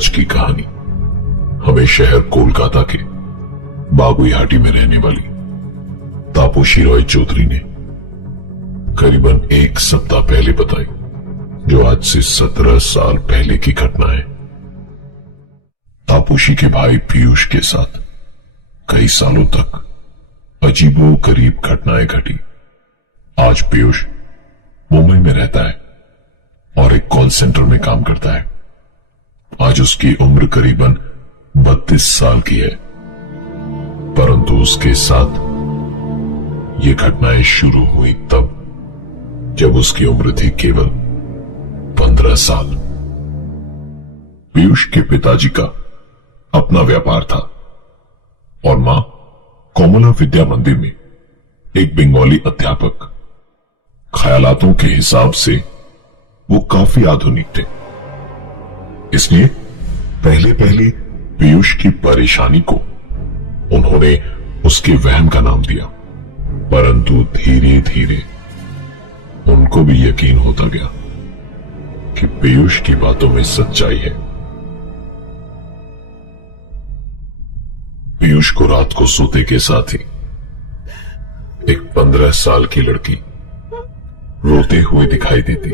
आज की कहानी हमें शहर कोलकाता के बाबुईहाटी में रहने वाली तापोशी रॉय चौधरी ने करीबन एक सप्ताह पहले बताई, जो आज से 17 साल पहले की घटना है। तापोशी के भाई पीयूष के साथ कई सालों तक अजीबो गरीब घटनाएं घटी। आज पीयूष मुंबई में रहता है और एक कॉल सेंटर में काम करता है। आज उसकी उम्र करीबन 32 साल की है, परंतु उसके साथ ये घटनाएं शुरू हुई तब जब उसकी उम्र थी केवल 15 साल। पीयूष के पिताजी का अपना व्यापार था और मां कोमला विद्या मंदिर में एक बंगाली अध्यापक। ख्यालातों के हिसाब से वो काफी आधुनिक थे, इसलिए पहले पहले पीयूष की परेशानी को उन्होंने उसके वहम का नाम दिया, परंतु धीरे धीरे उनको भी यकीन होता गया कि पीयूष की बातों में सच्चाई है। पीयूष को रात को सोते के साथ ही एक 15 साल की लड़की रोते हुए दिखाई देती।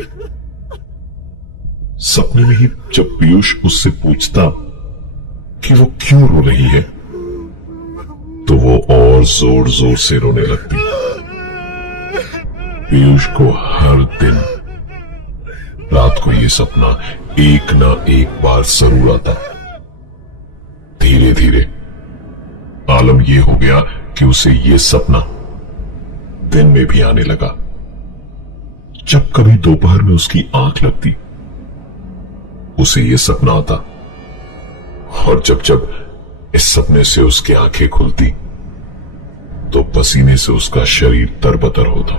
सपने में ही जब पीयूष उससे पूछता कि वो क्यों रो रही है, तो वो और जोर जोर से रोने लगती। पीयूष को हर दिन रात को ये सपना एक ना एक बार जरूर आता। धीरे धीरे आलम ये हो गया कि उसे ये सपना दिन में भी आने लगा। जब कभी दोपहर में उसकी आंख लगती, उसे ये सपना आता, और जब जब इस सपने से उसकी आंखें खुलती तो पसीने से उसका शरीर तरबतर होता।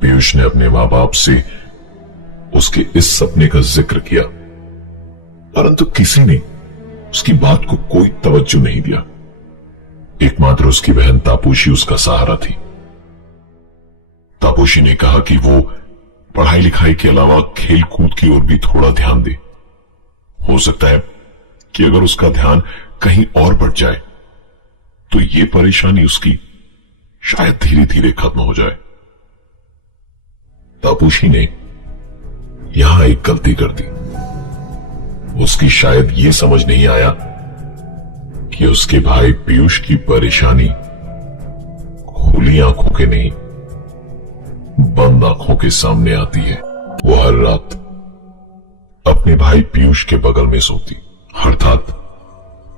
पीयूष ने अपने मां बाप से उसके इस सपने का जिक्र किया, परंतु किसी ने उसकी बात को कोई तवज्जो नहीं दिया। एकमात्र उसकी बहन तापोशी उसका सहारा थी। तापोशी ने कहा कि वो पढ़ाई लिखाई के अलावा खेल कूद की ओर भी थोड़ा ध्यान दे। हो सकता है कि अगर उसका ध्यान कहीं और बढ़ जाए तो ये परेशानी उसकी शायद धीरे धीरे खत्म हो जाए। तापोशी ने यहां एक गलती कर दी। उसकी शायद ये समझ नहीं आया कि उसके भाई पीयूष की परेशानी खुली आंखों के नहीं, बंद आंखों के सामने आती है। वो हर रात अपने भाई पीयूष के बगल में सोती, अर्थात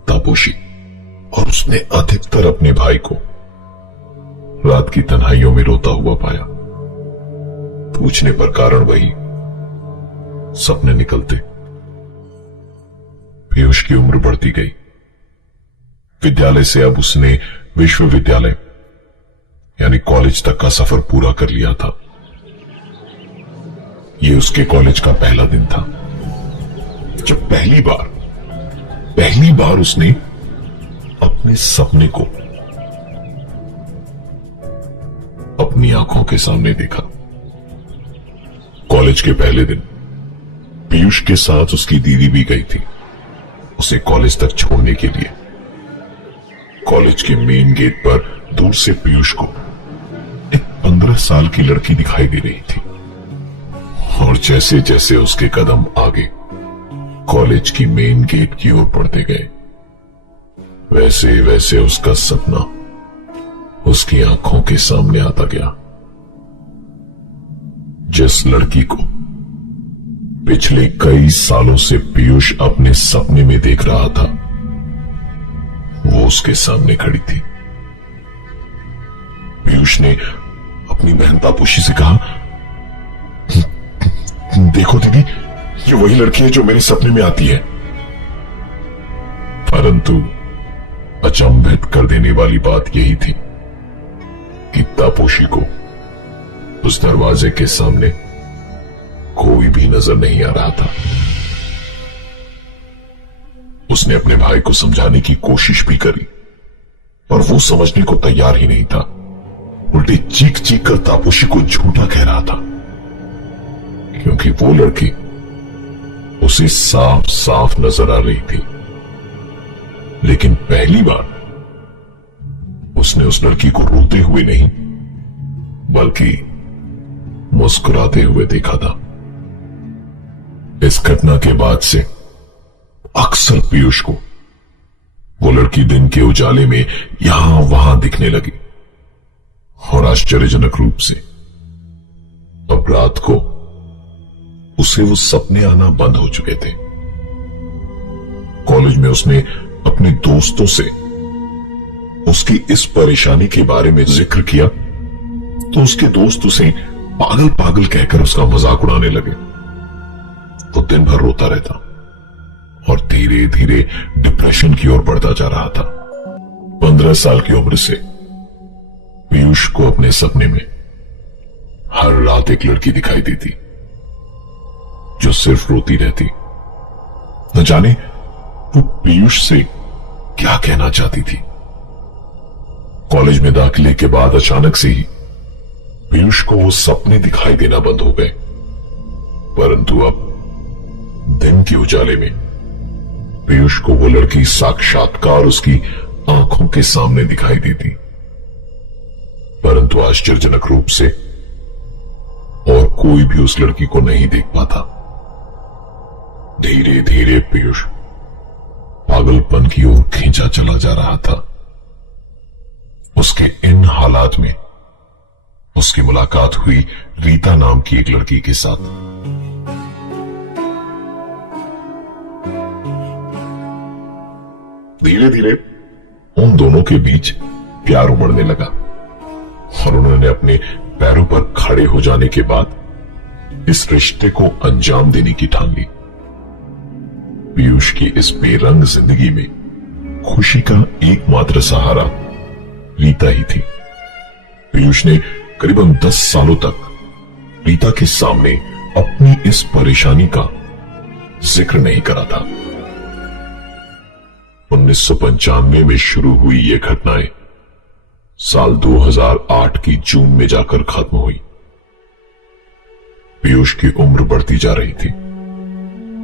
तापोशी, और उसने अधिकतर अपने भाई को रात की तन्हाइयों में रोता हुआ पाया। पूछने पर कारण वही, सपने निकलते। पीयूष की उम्र बढ़ती गई। विद्यालय से अब उसने विश्वविद्यालय यानी कॉलेज तक का सफर पूरा कर लिया था। यह उसके कॉलेज का पहला दिन था, जब पहली बार उसने अपने सपने को अपनी आंखों के सामने देखा। कॉलेज के पहले दिन पीयूष के साथ उसकी दीदी भी गई थी उसे कॉलेज तक छोड़ने के लिए। कॉलेज के मेन गेट पर दूर से पीयूष को एक 15 साल की लड़की दिखाई दे रही थी, और जैसे जैसे उसके कदम आगे कॉलेज की मेन गेट की ओर बढ़ते गए, वैसे वैसे उसका सपना उसकी आंखों के सामने आता गया। जिस लड़की को पिछले कई सालों से पीयूष अपने सपने में देख रहा था, वो उसके सामने खड़ी थी। पीयूष ने अपनी बहन तापोशी से कहा, देखो दीदी, ये वही लड़की है जो मेरे सपने में आती है। परंतु अचंभित कर देने वाली बात यही थी कि तापोशी को उस दरवाजे के सामने कोई भी नजर नहीं आ रहा था। उसने अपने भाई को समझाने की कोशिश भी करी, पर वो समझने को तैयार ही नहीं था। उल्टे चीख चीख कर तापोशी को झूठा कह रहा था, क्योंकि वो लड़की उसे साफ साफ नजर आ रही थी। लेकिन पहली बार उसने उस लड़की को रोते हुए नहीं बल्कि मुस्कुराते हुए देखा था। इस घटना के बाद से अक्सर पीयूष को वो लड़की दिन के उजाले में यहां वहां दिखने लगी और आश्चर्यजनक रूप से अब रात को उसे वो सपने आना बंद हो चुके थे। कॉलेज में उसने अपने दोस्तों से उसकी इस परेशानी के बारे में जिक्र किया तो उसके दोस्त उसे पागल पागल कहकर उसका मजाक उड़ाने लगे। वो दिन भर रोता रहता और धीरे धीरे डिप्रेशन की ओर बढ़ता जा रहा था। 15 साल की उम्र से पीयूष को अपने सपने में हर रात एक लड़की दिखाई देती जो सिर्फ रोती रहती। न जाने वो पीयूष से क्या कहना चाहती थी। कॉलेज में दाखिले के बाद अचानक से ही पीयूष को वो सपने दिखाई देना बंद हो गए, परंतु अब दिन के उजाले में पीयूष को वो लड़की साक्षात्कार उसकी आंखों के सामने दिखाई देती, परंतु आश्चर्यजनक रूप से और कोई भी उस लड़की को नहीं देख पाता। धीरे धीरे पीयूष पागलपन की ओर खींचा चला जा रहा था। उसके इन हालात में उसकी मुलाकात हुई रीता नाम की एक लड़की के साथ। धीरे धीरे उन दोनों के बीच प्यार उमड़ने लगा और उन्होंने अपने पैरों पर खड़े हो जाने के बाद इस रिश्ते को अंजाम देने की ठान ली। पीयूष की इस बेरंग जिंदगी में खुशी का एकमात्र सहारा रीता ही थी। पीयूष ने करीबन 10 सालों तक रीता के सामने अपनी इस परेशानी का जिक्र नहीं करा था। 1995 में शुरू हुई ये घटनाएं साल 2008 की जून में जाकर खत्म हुई। पीयूष की उम्र बढ़ती जा रही थी,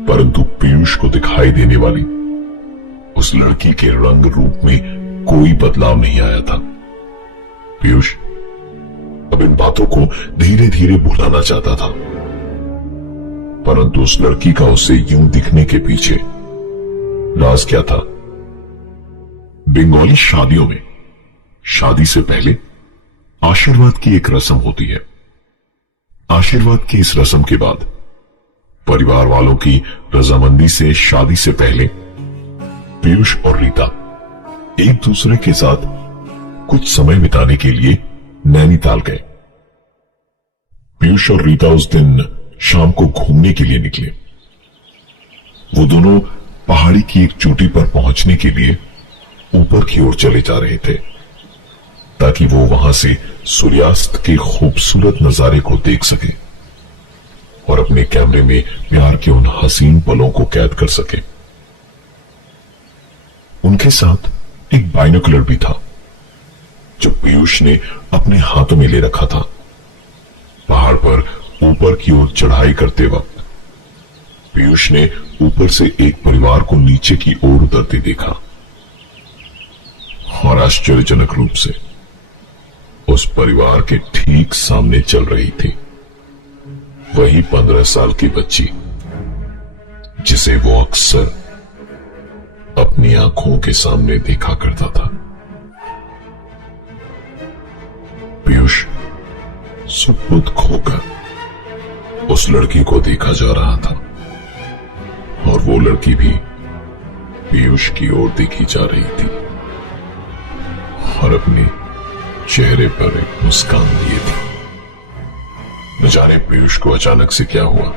परंतु पीयूष को दिखाई देने वाली उस लड़की के रंग रूप में कोई बदलाव नहीं आया था। पीयूष अब इन बातों को धीरे धीरे भुलाना चाहता था, परंतु उस लड़की का उसे यूं दिखने के पीछे राज क्या था। बंगाली शादियों में शादी से पहले आशीर्वाद की एक रस्म होती है। आशीर्वाद की इस रस्म के बाद परिवार वालों की रजामंदी से शादी से पहले पीयूष और रीता एक दूसरे के साथ कुछ समय बिताने के लिए नैनीताल गए। पीयूष और रीता उस दिन शाम को घूमने के लिए निकले। वो दोनों पहाड़ी की एक चोटी पर पहुंचने के लिए ऊपर की ओर चले जा रहे थे ताकि वो वहां से सूर्यास्त के खूबसूरत नजारे को देख सके और अपने कैमरे में प्यार के उन हसीन पलों को कैद कर सके। उनके साथ एक बाइनोकुलर भी था जो पीयूष ने अपने हाथों में ले रखा था। पहाड़ पर ऊपर की ओर चढ़ाई करते वक्त पीयूष ने ऊपर से एक परिवार को नीचे की ओर उतरते देखा और आश्चर्यजनक रूप से उस परिवार के ठीक सामने चल रही थी वही 15 साल की बच्ची जिसे वो अक्सर अपनी आंखों के सामने देखा करता था। पीयूष सुबुध खोकर उस लड़की को देखा जा रहा था और वो लड़की भी पीयूष की ओर देखी जा रही थी और अपने चेहरे पर एक मुस्कान लिए थी। न जाने पीयूष को अचानक से क्या हुआ।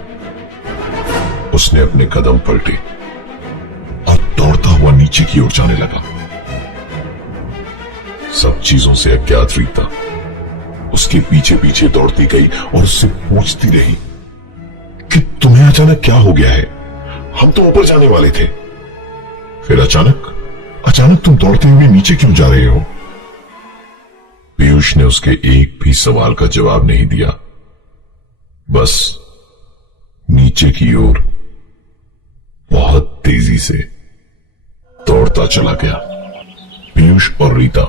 उसने अपने कदम पलटे और दौड़ता हुआ नीचे की ओर जाने लगा। सब चीजों से अज्ञात रीता उसके पीछे पीछे दौड़ती गई और उससे पूछती रही कि तुम्हें अचानक क्या हो गया है, हम तो ऊपर जाने वाले थे। फिर अचानक तुम दौड़ते हुए नीचे क्यों जा रहे हो। पीयूष ने उसके एक भी सवाल का जवाब नहीं दिया, बस नीचे की ओर बहुत तेजी से दौड़ता चला गया। पीयूष और रीता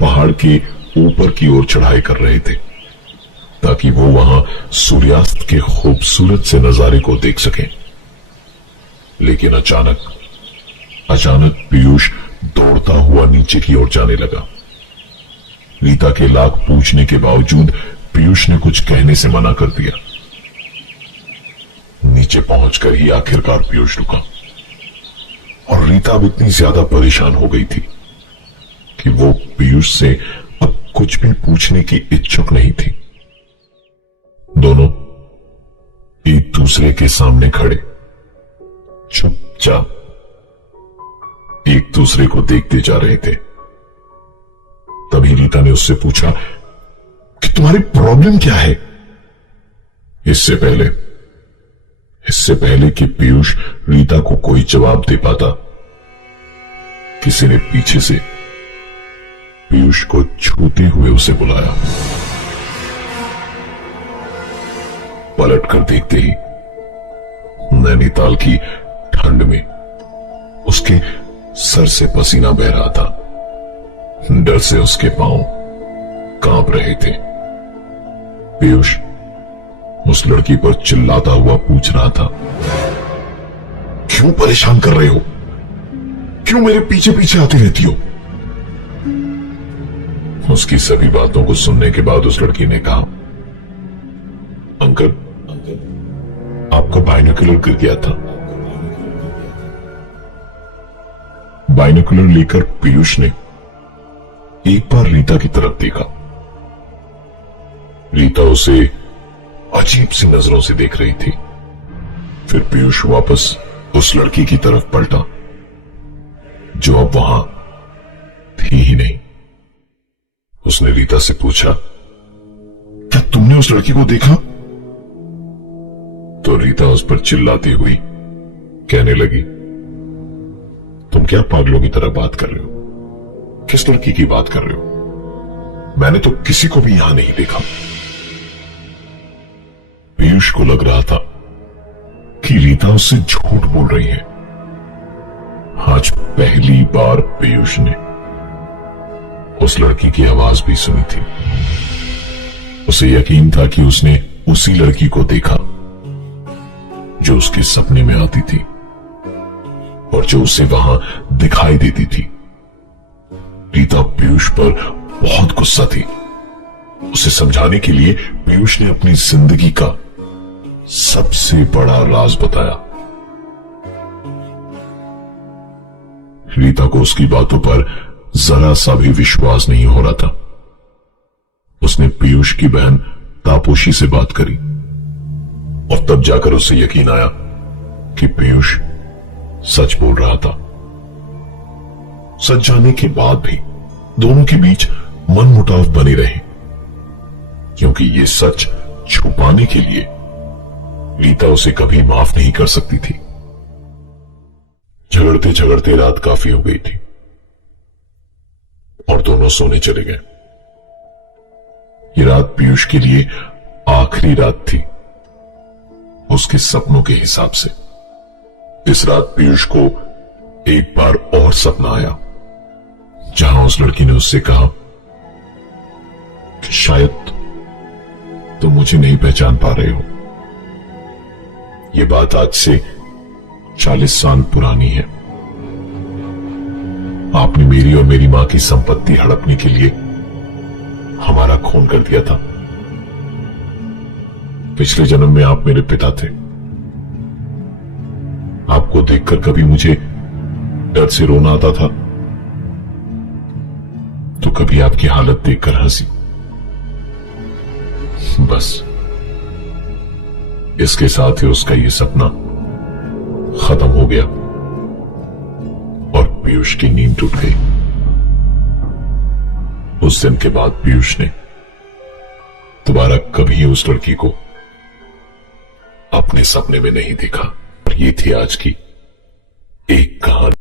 पहाड़ के ऊपर की ओर चढ़ाई कर रहे थे ताकि वो वहां सूर्यास्त के खूबसूरत से नजारे को देख सकें। लेकिन अचानक पीयूष दौड़ता हुआ नीचे की ओर जाने लगा। रीता के लाख पूछने के बावजूद पीयूष ने कुछ कहने से मना कर दिया। नीचे पहुंचकर ही आखिरकार पीयूष रुका और रीता अब इतनी ज्यादा परेशान हो गई थी कि वो पीयूष से अब कुछ भी पूछने की इच्छुक नहीं थी। दोनों एक दूसरे के सामने खड़े चुपचाप एक दूसरे को देखते जा रहे थे। तभी रीता ने उससे पूछा कि तुम्हारी प्रॉब्लम क्या है। इससे पहले कि पीयूष रीता को कोई जवाब दे पाता, किसी ने पीछे से पीयूष को छूते हुए उसे बुलाया। पलटकर देखते ही नैनीताल की ठंड में उसके सर से पसीना बह रहा था। डर से उसके पांव कांप रहे थे। पीयूष उस लड़की पर चिल्लाता हुआ पूछ रहा था, क्यों परेशान कर रहे हो? क्यों मेरे पीछे पीछे आती रहती हो? उसकी सभी बातों को सुनने के बाद उस लड़की ने कहा, अंकल आपका बाइनोकुलर गिर गया था। बाइनोकुलर लेकर पीयूष ने एक बार रीता की तरफ देखा। रीता उसे अजीब सी नजरों से देख रही थी। फिर पीयूष वापस उस लड़की की तरफ पलटा जो अब वहां थी ही नहीं। उसने रीता से पूछा, क्या तुमने उस लड़की को देखा? तो रीता उस पर चिल्लाती हुई कहने लगी, तुम क्या पागलों की तरह बात कर रहे हो? किस लड़की की बात कर रहे हो? मैंने तो किसी को भी यहां नहीं देखा। पीयूष को लग रहा था कि रीता उससे झूठ बोल रही है। आज पहली बार पीयूष ने उस लड़की की आवाज भी सुनी थी। उसे यकीन था कि उसने उसी लड़की को देखा जो उसके सपने में आती थी और जो उसे वहां दिखाई देती थी। रीता पीयूष पर बहुत गुस्सा थी। उसे समझाने के लिए पीयूष ने अपनी जिंदगी का सबसे बड़ा राज बताया। रीता को उसकी बातों पर जरा सा भी विश्वास नहीं हो रहा था। उसने पीयूष की बहन तापोशी से बात करी और तब जाकर उसे यकीन आया कि पीयूष सच बोल रहा था। सच जानने के बाद भी दोनों के बीच मनमुटाव बने रहे, क्योंकि ये सच छुपाने के लिए रीता उसे कभी माफ नहीं कर सकती थी। झगड़ते झगड़ते रात काफी हो गई थी और दोनों सोने चले गए। ये रात पीयूष के लिए आखिरी रात थी उसके सपनों के हिसाब से। इस रात पीयूष को एक बार और सपना आया जहां उस लड़की ने उससे कहा कि शायद तुम मुझे नहीं पहचान पा रहे हो। यह बात आज से 40 साल पुरानी है। आपने मेरी और मेरी मां की संपत्ति हड़पने के लिए हमारा खून कर दिया था। पिछले जन्म में आप मेरे पिता थे। आपको देखकर कभी मुझे डर से रोना आता था तो कभी आपकी हालत देखकर हंसी। बस इसके साथ ही उसका यह सपना खत्म हो गया और पीयूष की नींद टूट गई। उस दिन के बाद पीयूष ने दोबारा कभी उस लड़की को अपने सपने में नहीं देखा। और ये थी आज की एक कहानी।